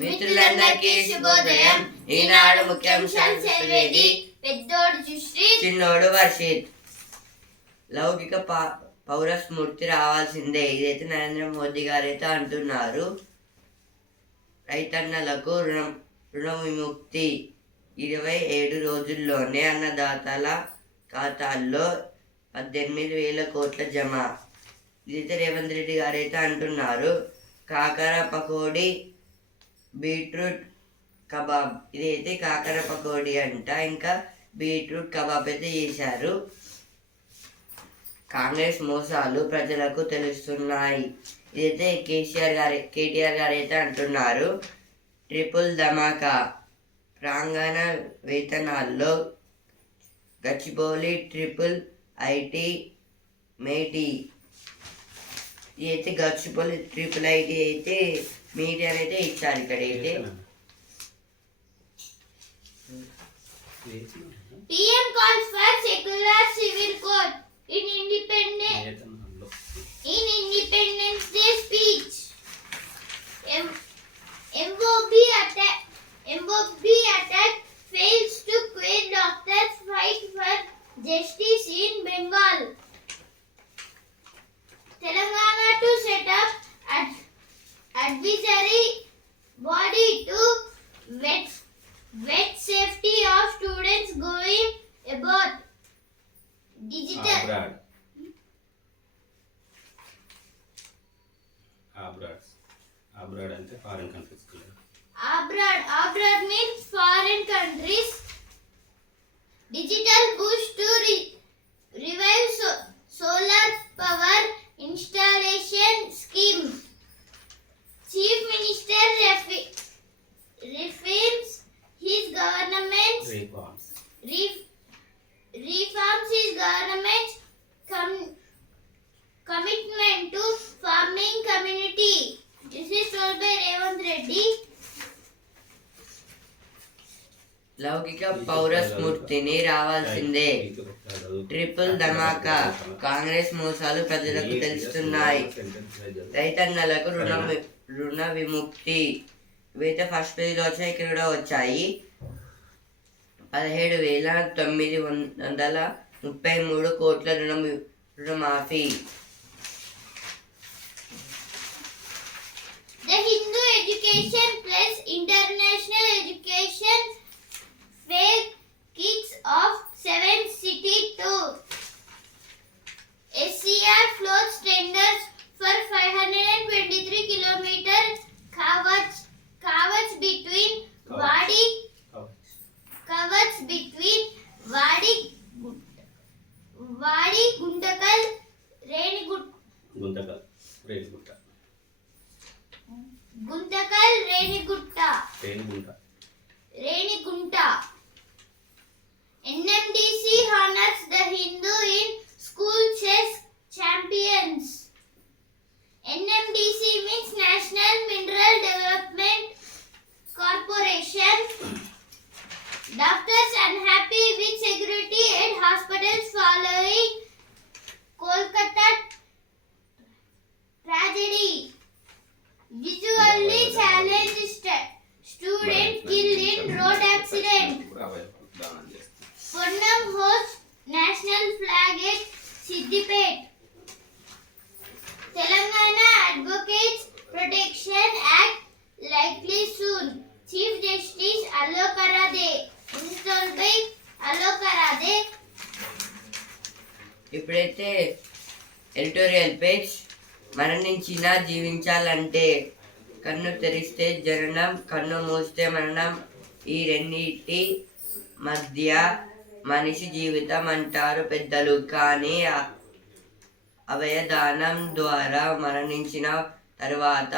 మిత్రులందరికీ శుభోదయం. ఈనాడు ముఖ్యాంశాలు చదివేది పెద్దోడు జుశ్రీ, చిన్నోడు వర్షిత్. లౌకిక పౌర స్మృతి రావాల్సిందే, ఇదైతే నరేంద్ర మోదీ గారు అయితే అంటున్నారు. రైతన్నలకు రుణ విముక్తి 27 రోజుల్లోనే అన్నదాతల ఖాతాల్లో 18,000 కోట్ల జమ. ఇదైతే రేవంత్ రెడ్డి గారు అయితే అంటున్నారు. కాకర పకోడీ, బీట్రూట్ కబాబ్, ఇదైతే కాకర పకోడీ అంట, ఇంకా బీట్రూట్ కబాబ్ అయితే చేశారు. కాంగ్రెస్ మోసాలు ప్రజలకు తెలుస్తున్నాయి, ఇదైతే కేటీఆర్ గారు అయితే అంటున్నారు. ట్రిపుల్ ధమాకా, ప్రాంగణ వేతనాల్లో గచ్చిబౌలి ట్రిపుల్ ఐటీ మేటీ, ఇదైతే గచ్చిబౌలి ట్రిపుల్ ఐటీ అయితే మీడియా అయితే ఇచ్చారు. ఇక్కడ అయితే PM calls for secular civil code in Independence Day speech. MOB attack fails to quell doctors' fight for justice in Bengal. Telangana to set up advisory body to vet safety of students going abroad. Digital abroad ante foreign countries. Abroad means foreign countries. Digital boost to revive solar power installation scheme. Chief Minister reforms his government's commitment to farming community. This is told by Revanth Reddy. లౌకిక పౌర స్మృతిని రావాల్సిందే, ట్రిపుల్ ధమాకా, కాంగ్రెస్ మోసాలు ప్రజలకు తెలుస్తున్నాయి. రైతన్నలకు రుణ విముక్తి, ఇవైతే ఫస్ట్ పేజీలో వచ్చాయి, ఇక్కడ కూడా వచ్చాయి. 17,933 కోట్ల రుణమాఫీ. The Hindu Education Plus International Education Fair kicks off 7th city tour. SCR floats tenders for 523 kilometer kavach between Wadi Guntakal Renigunta. NMDC honors the Hindu in school chess champions. NMDC means National Mineral Development Corporation. Doctors unhappy with security at hospitals following Kolkata tragedy. Visually challenged student killed in road accident. Ponnam hosts national flag at Siddipet. Telangana Advocates Protection Act likely soon. Chief Justice Alok Arade. Installed by Alok Arade. ఇప్పుడైతే editorial page. మరణించినా జీవించాలంటే, కన్ను తెరిస్తే జననం, కన్ను మూస్తే మరణం, ఈ రెండింటి మధ్య మనిషి జీవితం అంటారు పెద్దలు. కానీ అవయదానం ద్వారా మరణించిన తర్వాత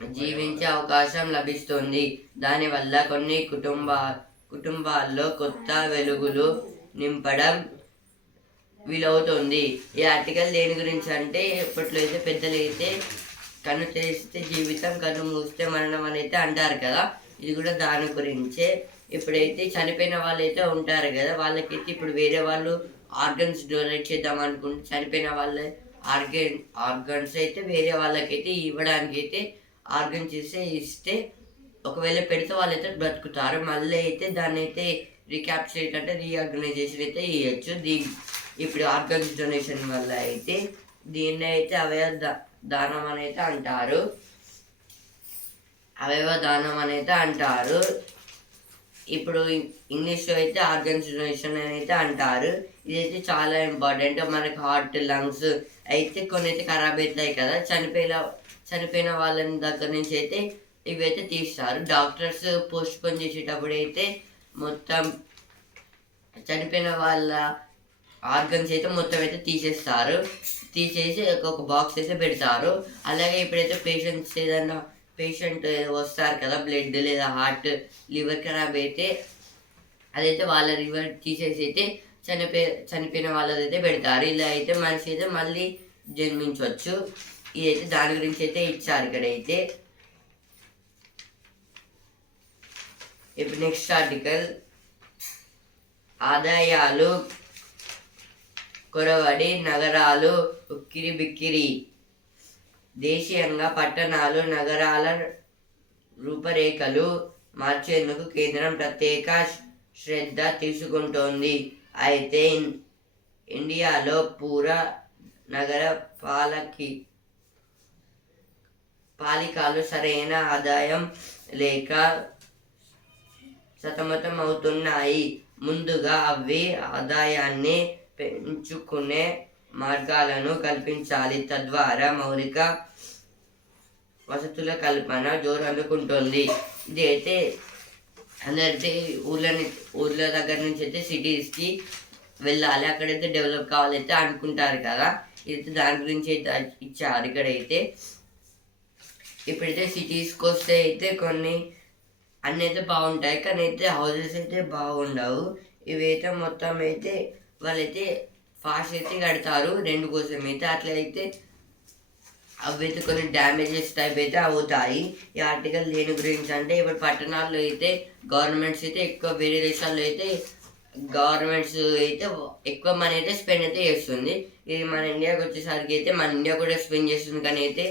జీవించే అవకాశం లభిస్తుంది. దానివల్ల కొన్ని కుటుంబాల్లో కొత్త వెలుగులు నింపడం వీలవుతుంది. ఈ ఆర్టికల్ దేని గురించి అంటే, ఇప్పట్లో అయితే పెద్దలు అయితే కన్ను తెరిస్తే జీవితం, కన్ను మూస్తే మరణం అని అయితే అంటారు కదా, ఇది కూడా దాని గురించే. ఇప్పుడైతే చనిపోయిన వాళ్ళు అయితే ఉంటారు కదా, వాళ్ళకైతే ఇప్పుడు వేరే వాళ్ళు ఆర్గన్స్ డొనేట్ చేద్దాం అనుకుంటే చనిపోయిన వాళ్ళ ఆర్గన్స్ అయితే వేరే వాళ్ళకైతే ఇవ్వడానికి అయితే ఆర్గన్స్ ఇస్తే ఒకవేళ పెడితే వాళ్ళైతే బ్రతుకుతారు. మళ్ళీ అయితే దాన్ని అయితే రీక్యాప్చులేట్ అంటే రీఆర్గనైజేషన్ అయితే ఇవ్వచ్చు. ఇప్పుడు ఆర్గన్స్ డొనేషన్ వల్ల అయితే దీన్ని అయితే దానం అని అయితే అంటారు. అవయవ దానం అని అయితే అంటారు. ఇప్పుడు ఇంగ్లీష్లో అయితే ఆర్గన్స్ డొనేషన్ అని అయితే అంటారు. ఇదైతే చాలా ఇంపార్టెంట్. మనకి హార్ట్, లంగ్స్ అయితే కొన్ని అయితే ఖరాబ్ అవుతాయి కదా, చనిపోయిన వాళ్ళని దగ్గర నుంచి అయితే ఇవైతే తీస్తారు. డాక్టర్స్ పోస్ట్ పోన్ చేసేటప్పుడు అయితే మొత్తం చనిపోయిన వాళ్ళ ఆర్గన్స్ అయితే మొత్తం అయితే తీసేసి ఒక బాక్స్ అయితే పెడతారు. అలాగే ఇప్పుడైతే పేషెంట్ వస్తారు కదా, బ్లడ్ లేదా హార్ట్, లివర్ ఖరాబ్ అయితే అదైతే వాళ్ళ లివర్ తీసేసి అయితే చనిపోయిన వాళ్ళదైతే పెడతారు. ఇలా అయితే మనిషి అయితే మళ్ళీ జన్మించవచ్చు. ఇదైతే దాని గురించి అయితే ఇచ్చారు ఇక్కడైతే. ఇప్పుడు నెక్స్ట్ ఆర్టికల్, ఆదాయాలు కొరవడి నగరాలు ఉక్కిరి బిక్కిరి. దేశీయంగా పట్టణాలు, నగరాల రూపరేఖలు మార్చేందుకు కేంద్రం ప్రత్యేక శ్రద్ధ తీసుకుంటోంది. అయితే ఇండియాలో పూర నగర పాలికలు సరైన ఆదాయం లేక సతమతం అవుతున్నాయి. ముందుగా అవి ఆదాయాన్ని పెంచుకునే మార్గాలను కల్పించాలి. తద్వారా మౌలిక వసతుల కల్పన జోరు అందుకుంటుంది. ఇది అయితే అందరైతే ఊర్ల దగ్గర నుంచి అయితే సిటీస్కి వెళ్ళాలి, అక్కడైతే డెవలప్ కావాలైతే అనుకుంటారు కదా. ఇదైతే దాని గురించి అయితే ఇచ్చారు ఇక్కడైతే. ఇప్పుడైతే సిటీస్కి వస్తే అయితే కొన్ని అన్నీ అయితే బాగుంటాయి, కానీ అయితే హౌసెస్ అయితే బాగుండవు. ఇవైతే మొత్తం అయితే వాళ్ళైతే ఫాస్ట్ అయితే కడతారు రెంట్ కోసం అయితే. అట్లయితే అవి అయితే కొన్ని డ్యామేజెస్ టైప్ అయితే అవుతాయి. ఈ ఆర్టికల్ దేని గురించి అంటే, ఇప్పుడు పట్టణాల్లో అయితే గవర్నమెంట్స్ అయితే ఎక్కువ, వేరే దేశాల్లో అయితే గవర్నమెంట్స్ అయితే ఎక్కువ మనీ అయితే స్పెండ్ అయితే చేస్తుంది. ఇది మన ఇండియాకి వచ్చేసరికి అయితే మన ఇండియా కూడా స్పెండ్ చేస్తుంది, కానీ అయితే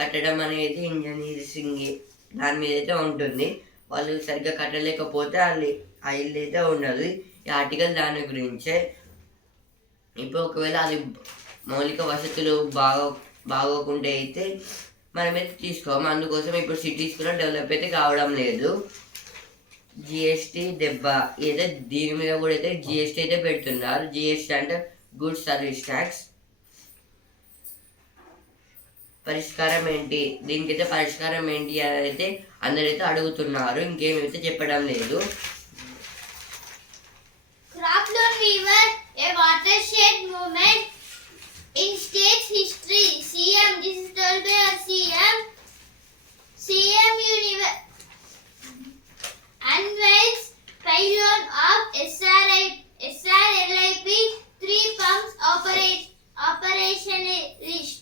కట్టడం అనేది ఇంజనీరింగ్ దాని మీద అయితే ఉంటుంది. వాళ్ళు సరిగ్గా కట్టలేకపోతే ఆ ఇల్లు అయితే ఉండదు. ఈ ఆర్టికల్ దాని గురించే. ఇప్పుడు ఒకవేళ అది మౌలిక వసతులు బాగోకుంటే అయితే మనమైతే తీసుకోము. అందుకోసం ఇప్పుడు సిటీస్ కూడా డెవలప్ అయితే కావడం లేదు. జిఎస్టీ దెబ్బ ఏదో దీని మీద కూడా అయితే జిఎస్టీ అయితే పెడుతున్నారు. జిఎస్టీ అంటే గుడ్స్ సర్వీస్ ట్యాక్స్. పరిష్కారం ఏంటి, దీనికైతే పరిష్కారం ఏంటి అని అయితే అందరైతే అడుగుతున్నారు. ఇంకేమైతే చెప్పడం లేదు. Crop loan waiver, a watershed moment in state's history. CM, this is told by our CM. CM unveils pylon of SRLIP, 3 pumps operationalized.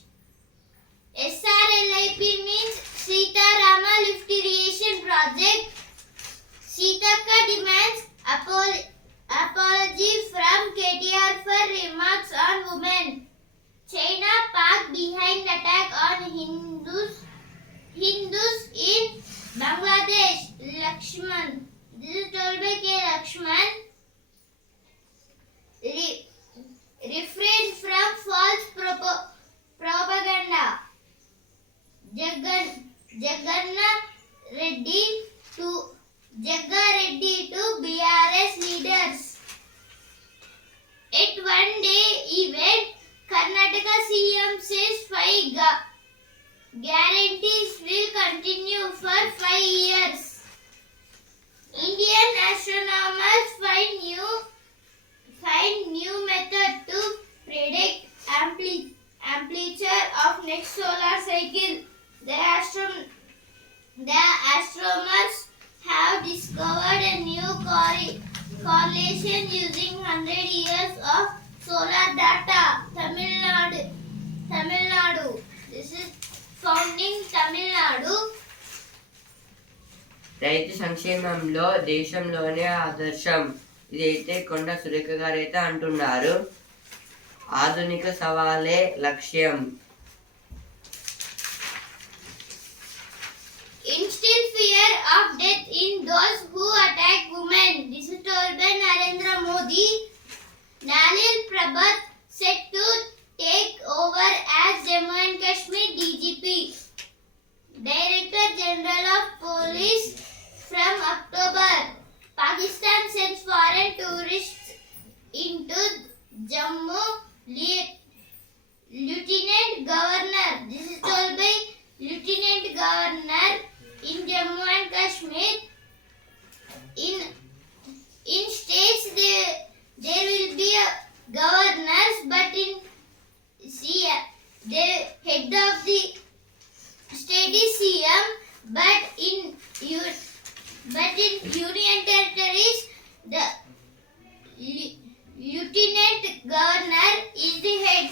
SRLIP means Sitarama Lift Irrigation Project. Sitaka demands apology from KTR for remarks on women. China parked behind attack on Hindus in Bangladesh. Lakshman, this is told by K. Lakshman. Refrain from false propaganda. Jagga Reddy to BRS leaders. At one day event, Karnataka CM says 5 guarantees will continue for 5 years. Indian astronomers find new method to predict amplitude of next solar cycle. The astronomers have discovered a new correlation using 100 years of solar data. Tamil Nadu. This is found in Tamil Nadu. రైతు సంక్షేమంలో దేశంలోనే ఆదర్శం. ఇదైతే కొండ సురేఖ గారు అయితే అంటున్నారు. ఆధునిక సవాలే లక్ష్యం. increase from October. Pakistan sends foreign tourists into Jammu. Lieutenant Governor. This is told by Lieutenant Governor in Jammu and Kashmir. In states there will be governors, but in the head of the state is CM, but in union territories the lieutenant governor is the head.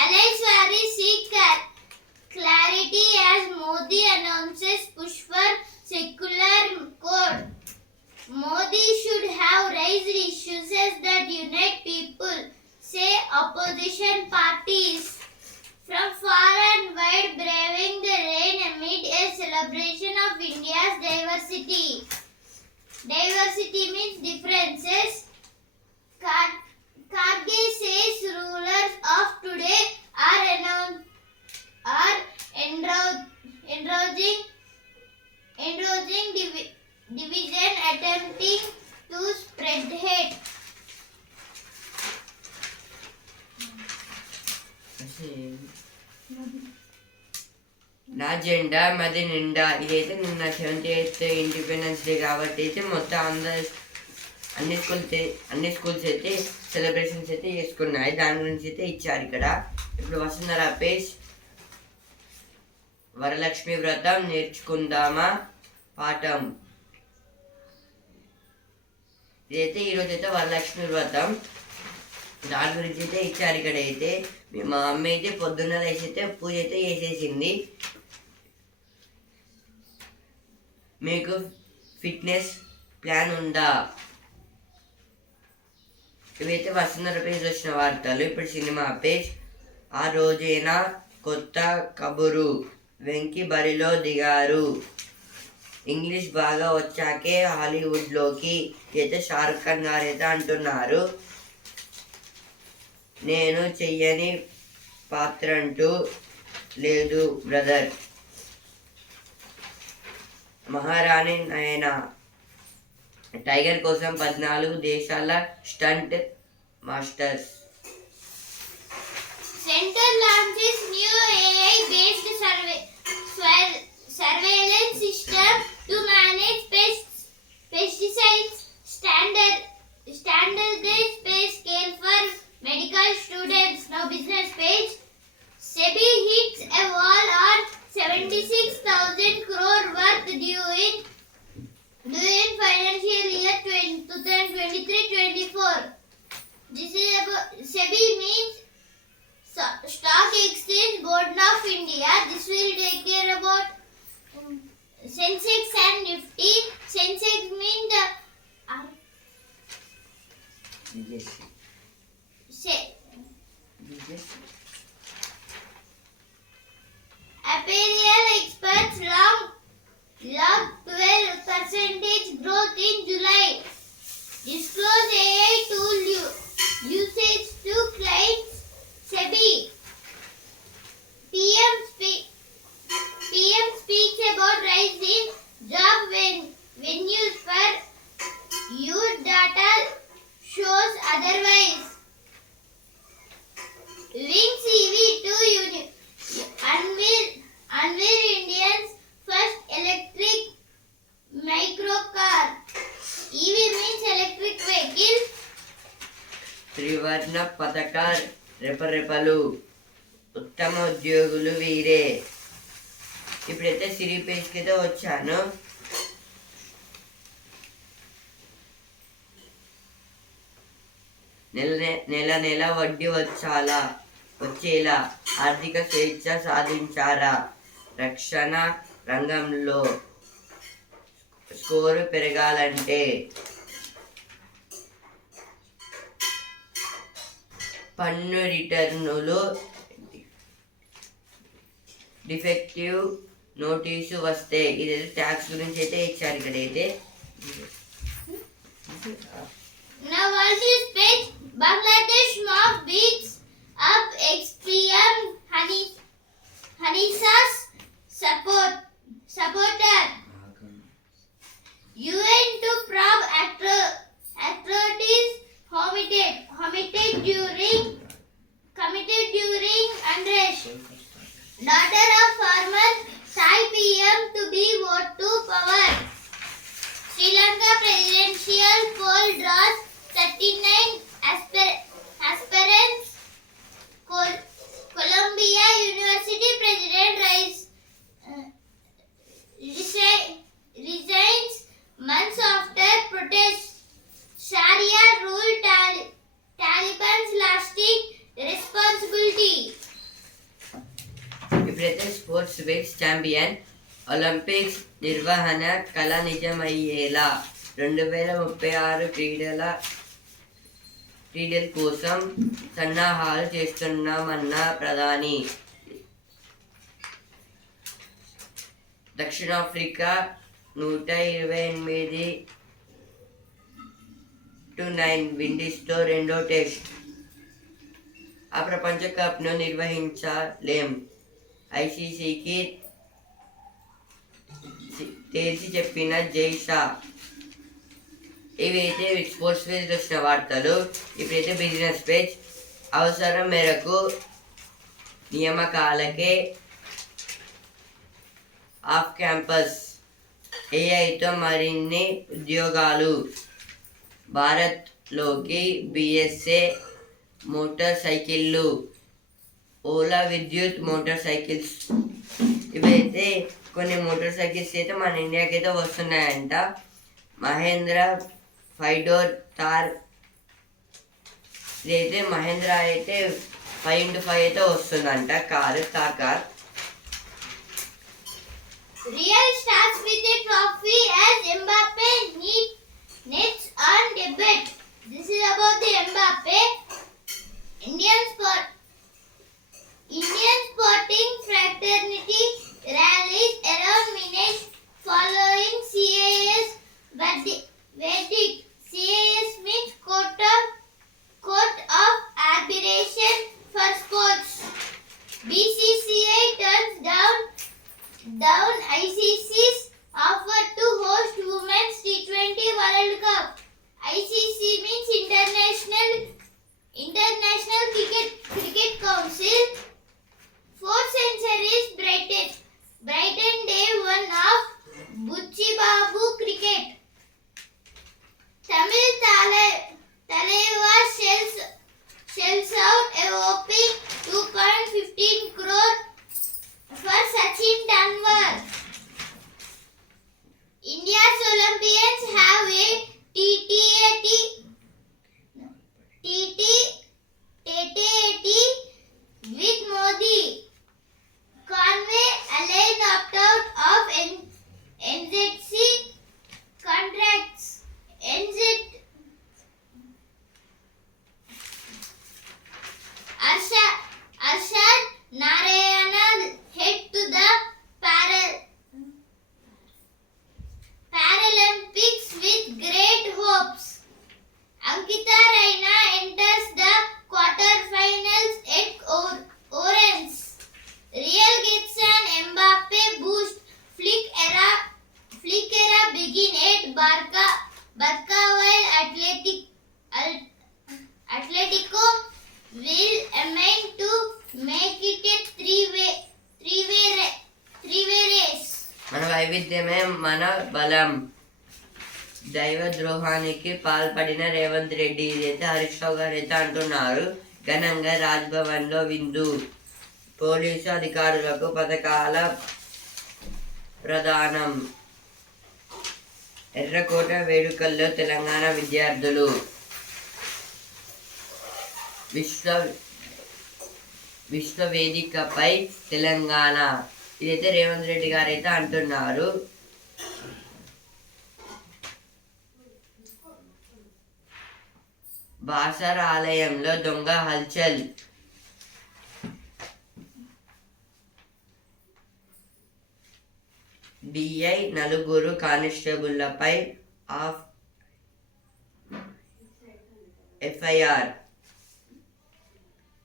Allies Waris seek clarity as Modi announces push for secular code. Modi should have raised issues that unite people, say opposition parties. From far and wide, braving the rain amid a celebration of India's diversity. Diversity means differences. Karge says rulers of today are encouraging division, attempting to spread hate. నా జెండా మది నిండా. ఇదైతే నిన్న 78th independence day కాబట్టి అయితే మొత్తం అన్ని స్కూల్స్ అయితే సెలబ్రేషన్స్ అయితే చేసుకున్నాయి. దాని గురించి అయితే ఇచ్చారు ఇక్కడ. ఇప్పుడు వసుంధర పేజ్ వరలక్ష్మి వ్రతం నేర్చుకుందామా పాఠం. ఇదైతే ఈరోజు అయితే వరలక్ష్మి వ్రతం, దాని గురించి అయితే ఇచ్చారు ఇక్కడ. అయితే మా అమ్మ అయితే పొద్దున్న లేచి అయితే పూజ అయితే చేసేసింది. మీకు ఫిట్నెస్ ప్లాన్ ఉందా. ఇవైతే వసుంధర పేజ్ వచ్చిన వార్తలు. ఇప్పుడు సినిమా పేజ్. ఆ రోజైనా కొత్త కబురు, వెంకీ బరిలో దిగారు. ఇంగ్లీష్ బాగా వచ్చాకే హాలీవుడ్లోకి అయితే షారుఖ్ ఖాన్ గారు అయితే అంటున్నారు. నేను చెయ్యని పాత్ర అంటూ లేదు బ్రదర్. మహారాణి నయన టైగర్ కోసం 14 దేశాల stunt masters. Center launches new AI-based surveillance system to manage pesticides. Standardized pay scale for medical students. Now business page. SEBI hits a wall on 76,000 crore worth due in financial year 2023-24. This is about SEBI means Stock Exchange Board of India. This will take care about Sensex and Nifty. Sensex means the apparel experts log 12% growth in July. Disclose AI tool usage to clients. SEBI. PM speaks about rising job venues for youth. Data shows otherwise. Wings EV2 unveil India's first electric microcar. EV means electric vehicle. త్రివర్ణ పథక రెపరెపలు, ఉత్తమ ఉద్యోగులు వీరే. ఇప్పుడైతే సిరి పేజ్కి అయితే వచ్చాను. నెల నెల వడ్డీ వచ్చేలా ఆర్థిక స్వేచ్ఛ సాధించారా. రక్షణ రంగంలో స్కోరు పెరగాలంటే పన్ను రిటర్నులు డిఫెక్టివ్ నోటీసు వస్తే. ఇదైతే ట్యాక్స్ గురించి అయితే ఇచ్చారు ఇక్కడైతే. Now all this page. Bangladesh mob beats up ex-PM Hanisa's supporter. presidential poll draws 39 aspirants. Columbia University President resigns months after protests. Sharia rule Taliban's lasting responsibility. ఇప్పుడైతే స్పోర్ట్స్ వీక్స్ ఛాంపియన్ ఒలింపిక్స్ నిర్వహణ కళ నిజమయ్యేలా 2036 క్రీడల కోసం సన్నాహాలు చేస్తున్నామన్న ప్రధాని. దక్షిణాఫ్రికా 128-9 విండీస్తో రెండో టెస్ట్. ఆ ప్రపంచ కప్ను నిర్వహించలేం, ఐసీసీకి తేల్చి చెప్పిన జై షా. ఇవైతే స్పోర్ట్స్ పేజ్ వచ్చిన వార్తలు. ఇప్పుడైతే బిజినెస్ పేజ్. అవసరం మేరకు నియామకాలకే ఆఫ్ క్యాంపస్ ఏఐతో మరిన్ని ఉద్యోగాలు. భారత్లోకి బిఎస్ఏ మోటార్ సైకిళ్ళు, ఓలా విద్యుత్ మోటార్ సైకిల్స్. ఇవైతే కొన్ని మోటార్ సైకిల్స్ అయితే మన ఇండియాకి అయితే వస్తున్నాయంట. మహేంద్ర 5 డోర్ థార్. ఇదైతే మహేంద్ర అయితే 5x5 అయితే వస్తుందంట Thar car. Real starts with a trophy as Mbappe nets on debut. This is about the Mbappe. Indian sporting fraternity rallies around Minesh following CAS verdict. CAS means court of arbitration for sports. BCCI turns down ICC's offer to host Women's T20 World Cup. ICC means International Cricket Council. 4 centuries brighten day one of Buchi Babu cricket. Tamil Talaiva shells out a whopping 2.15 crore for Sachin Tanwar. India's Olympians have a TT-AT with Modi. Conway Allen opt out of NZC contracts. Arshad Narayana head to the Paralympics with great hopes. Ankita Raina enters the quarterfinals at Orense. Real gets an Mbappe boost. Flick era begin at Barca while Atletico will aim to make it a three-way race. మన వైవిధ్యమే మన బలం. దైవ ద్రోహానికి పాల్పడిన రేవంత్ రెడ్డి. ఇదైతే హరీష్ రావు గారు అయితే అంటున్నారు. ఘనంగా రాజ్భవన్లో విందు. పోలీసు అధికారులకు పథకాల ప్రదానం. ఎర్రకోట వేడుకల్లో తెలంగాణ విద్యార్థులు. విశ్వవేదికపై తెలంగాణ. ఇదైతే రేవంత్ రెడ్డి గారు అయితే అంటున్నారు. బాసర్ ఆలయంలో దొంగ హల్చల్. డిఐ 4 కానిస్టేబుళ్లపై ఎఫ్ఐఆర్.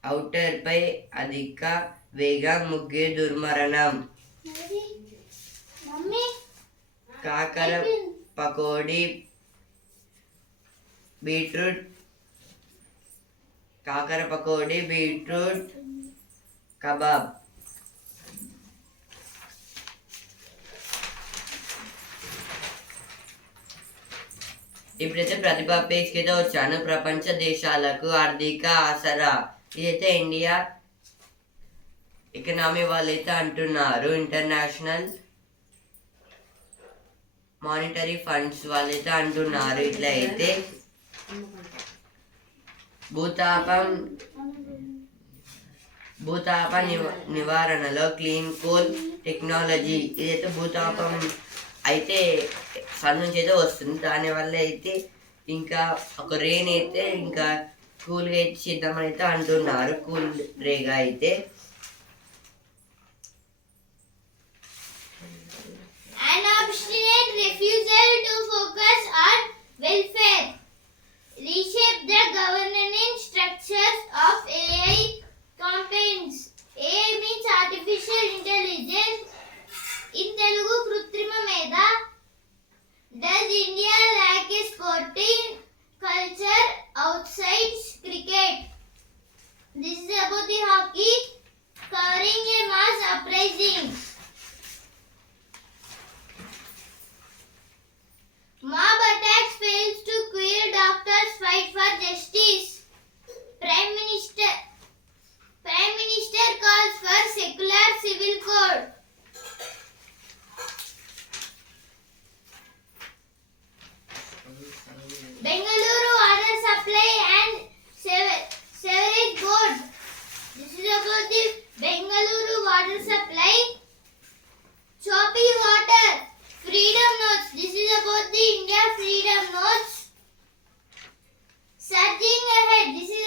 ఔటర్ పై అధిక వేగం, ముగ్గురు దుర్మరణం. కాకర పకోడీ బీట్రూట్ కబాబ్. ఇప్పుడైతే ప్రతిభా పేజ్కి అయితే వచ్చాను. ప్రపంచ దేశాలకు ఆర్థిక ఆసరా, ఇదైతే ఇండియా ఎకనామీ వాళ్ళైతే అంటున్నారు. ఇంటర్నేషనల్ మానిటరీ ఫండ్స్ వాళ్ళైతే అంటున్నారు. ఇట్లా అయితే భూతాప నివారణలో క్లీన్ కోల్ టెక్నాలజీ, ఇదైతే భూతాపం అయితే సన్ నుంచి అయితే వస్తుంది. దానివల్ల అయితే ఇంకా ఒక రెయిన్ అయితే ఇంకా కూల్గా అయితే చేద్దామని అయితే అంటున్నారు. కూల్ రేగా అయితే An obstinate refusal to focus on welfare reshape the governance structures of AI campaigns. AI means artificial intelligence. In Telugu, Krutrima Meda. Does India lack a sporting culture outside cricket? This is about the hockey covering a mass uprising. Mob attacks fails to queer doctors fight for justice. Prime Minister calls for secular civil code. Bengaluru water supply and sewerage board. This is about the Bengaluru water supply. Choppy water. Freedom notes. This is about the India freedom notes. Surging ahead. This is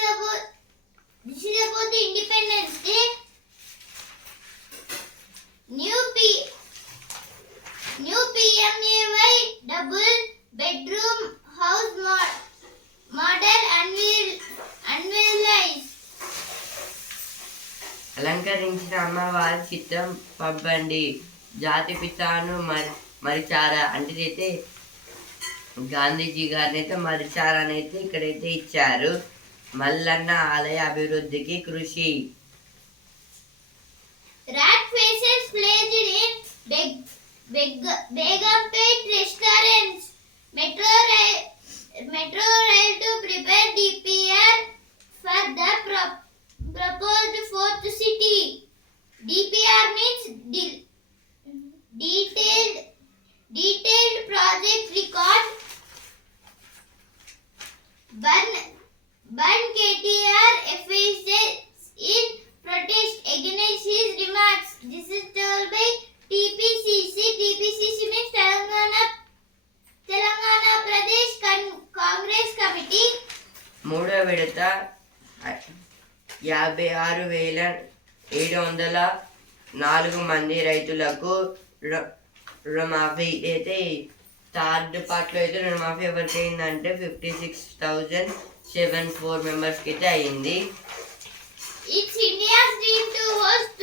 about the Independence Day. New PMAY double bedroom house model unveiled. అలంకరించిన అమ్మవారి చిత్రం పంపండి. జాతి పితాను మరిచారా అంటే అయితే గాంధీజీ గారిని అయితే మరిచారని అయితే ఇక్కడైతే ఇచ్చారు. మల్లన్న ఆలయ అభివృద్ధికి కృషి. Rat faces placed in Begumpet restaurants. Metro rail to prepare DPR for the proposed fourth city. DPR means detailed project record. Burn KTR FSS in protest against his remarks. This is told by TPCC. TPCC means Telangana Pradesh Congress Committee. మూడో విడత 56,704 మంది రైతులకు రుణమాఫీ. అయితే థర్డ్ పార్ట్లో అయితే రుణమాఫీ ఎవరికి అయిందంటే 56,074 మెంబర్స్కి అయితే అయింది. It's India's dream to host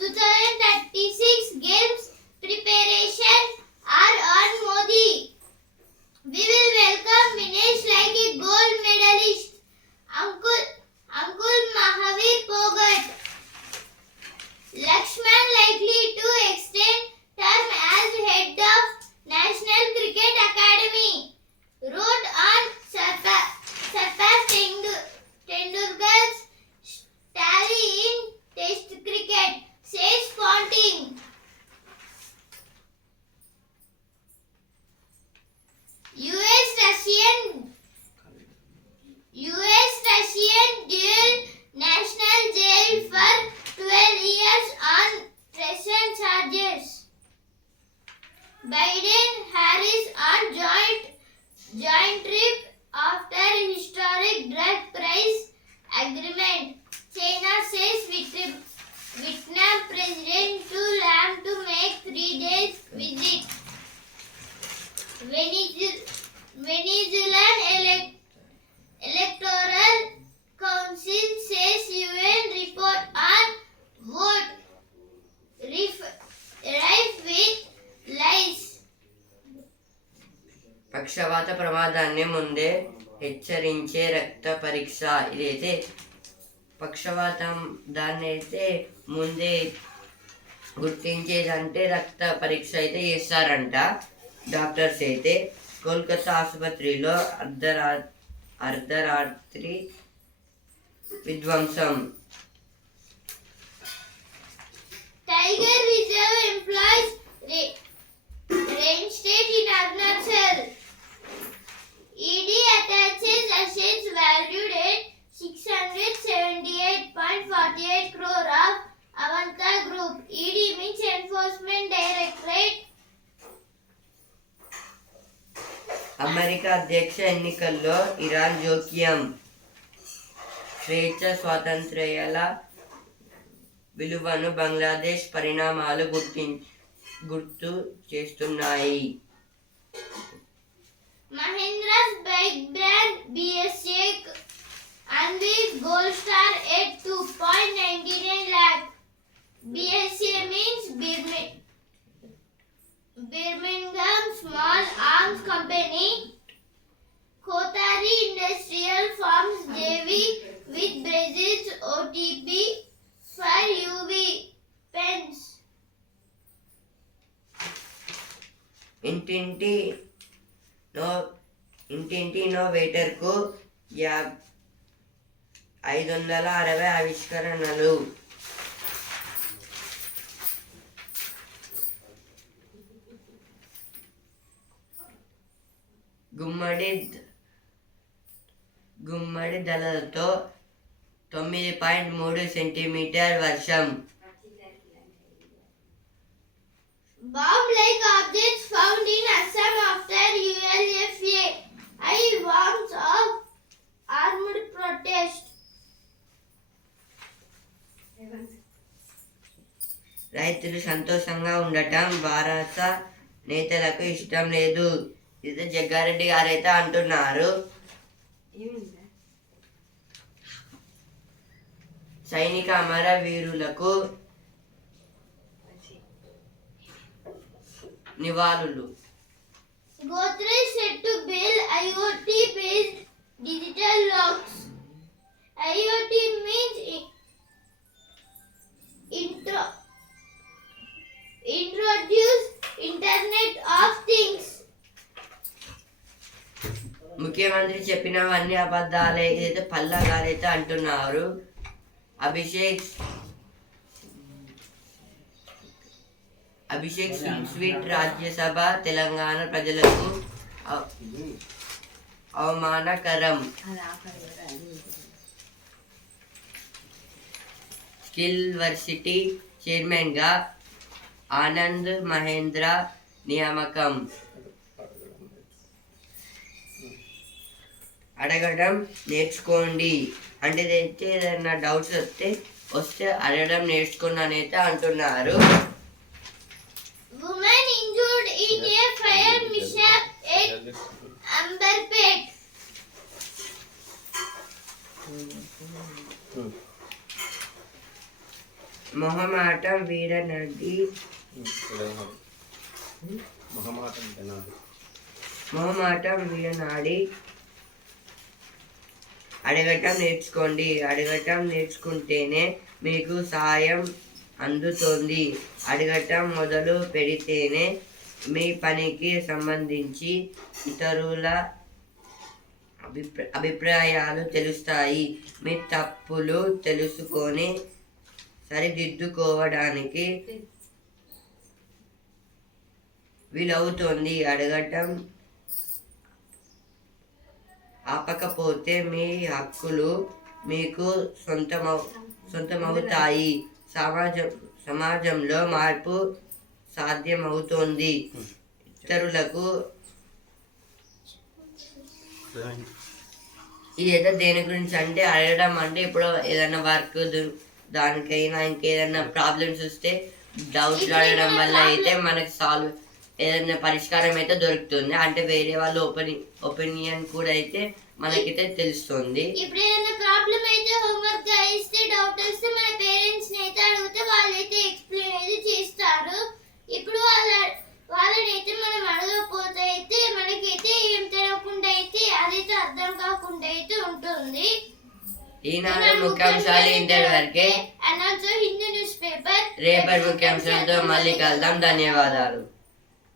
2036 Games. Preparation are on Modi. We will welcome winners like a gold medalist Uncle Mahavir Phogat. Lakshman likely to extend term as head of National Cricket Academy. Wrote on surpass Tendulkar's tally in Test cricket, says Ponting. US-Russian dual national jail for 12 years on treason charges. Biden-Harris on joint trip after historic drug price agreement. China says Vietnam President to Lam to make 3 days visit. Venezuelan Electoral Council says UN report on vote rife with lies. పక్షవాత ప్రమాదాన్ని ముందే హెచ్చరించే రక్త పరీక్ష. ఇదైతే పక్షవాతం దాన్ని అయితే ముందే గుర్తించేదంటే రక్త పరీక్ష అయితే చేస్తారంట డాక్టర్స్ అయితే. కోల్కతా ఆసుపత్రిలో అర్ధరాత్రి విధ్వంసం. Tiger Reserve employs range state in Arunachal. ED attaches assets valued at 678.48 crore of Avanta Group. ED means Enforcement Directorate. America అధ్యక్ష ఎన్నికల్లో ఇరాన్ జోక్యం. స్వేచ్ఛ స్వాతంత్ర్యాల విలువను బంగ్లాదేశ్ పరిణామాలు గుర్తు చేస్తున్నాయి. Mahindra's bike brand BSA unveils Gold Star at 2.99 lakh. BSA means Birmingham Small Arms Company. Kothari Industrial Farms JV with Brazil's OTP for UV pens. ఇంటింటి ఇన్నోవేటర్కు 560 ఆవిష్కరణలు. గుమ్మడి దళలతో 9.3 సెంటీమీటర్ వర్షం. Bomb-like objects found in Assam after ULFA warns of armed protest. రైతులు సంతోషంగా ఉండటం భారత నేతలకు ఇష్టం లేదు. ఇది జగ్గారెడ్డి గారైతే అంటున్నారు. సైనిక అమరవీరులకు నివాళులు. Godrej set to build IoT-based digital locks. IoT means introduce Internet of Things. ముఖ్యమంత్రి చెప్పినవన్నీ అబద్ధాలే. ఇదైతే పల్లా గారైతే అంటున్నారు. అభిషేక్ స్వీట్ రాజ్యసభ తెలంగాణ ప్రజలకు అవమానకరం. స్కిల్ వర్సిటీ చైర్మన్ గా ఆనంద్ మహేంద్ర నియామకం. అడగడం నేర్చుకోండి అంటే ఏదైనా డౌట్స్ వస్తే అడగడం నేర్చుకోండి అని అయితే అంటున్నారు. Woman injured in a fire mishap at Amberpet. మొహమాటం వీడనది. మొహమాటం వీడనాడి. అడగటం నేర్చుకోండి. అడగటం నేర్చుకుంటేనే మీకు సాయం అందుతుంది. అడగటం మొదలు పెడితేనే మీ పనికి సంబంధించి ఇతరుల అభిప్రాయాలు తెలుస్తాయి. మీ తప్పులు తెలుసుకొని సరిదిద్దుకోవడానికి వీలవుతుంది. అడగటం ఆపకపోతే మీ హక్కులు మీకు సొంతమవుతాయి. సమాజంలో మార్పు సాధ్యమవుతుంది. ఇతరులకు ఇదైతే దేని గురించి అంటే అడగడం అంటే ఇప్పుడు ఏదైనా వర్క్ దానికైనా ఇంకేదైనా ప్రాబ్లమ్స్ వస్తే డౌట్స్ అడగడం వల్ల అయితే మనకి ఏదైనా పరిష్కారం అయితే దొరుకుతుంది. అంటే వేరే వాళ్ళ ఒపీనియన్ కూడా అయితే మనకైతే తెలుస్తుంది. ఇప్పుడు ఏదైనా ప్రాబ్లం అయితే హోంవర్క్ గా ఇస్తే డౌట్ వస్తే మన పేరెంట్స్ ని అయితే అడిగితే వాళ్ళైతే ఎక్స్ప్లెయిన్ అయితే చేస్తారు. ఇప్పుడు వాళ్ళనైతే మనం అడగకపోతే అయితే మనకైతే ఏం తెలియకుండా అయితే అదైతే అర్థం కాకుండా అయితే ఉంటుంది. ఈనాడు ముఖ్యాంశాలు ఇంతటి వరకే. And also Hindu news paper రేపటి ముఖ్యాంశాలతో మళ్ళీ కలుద్దాం. ధన్యవాదాలు.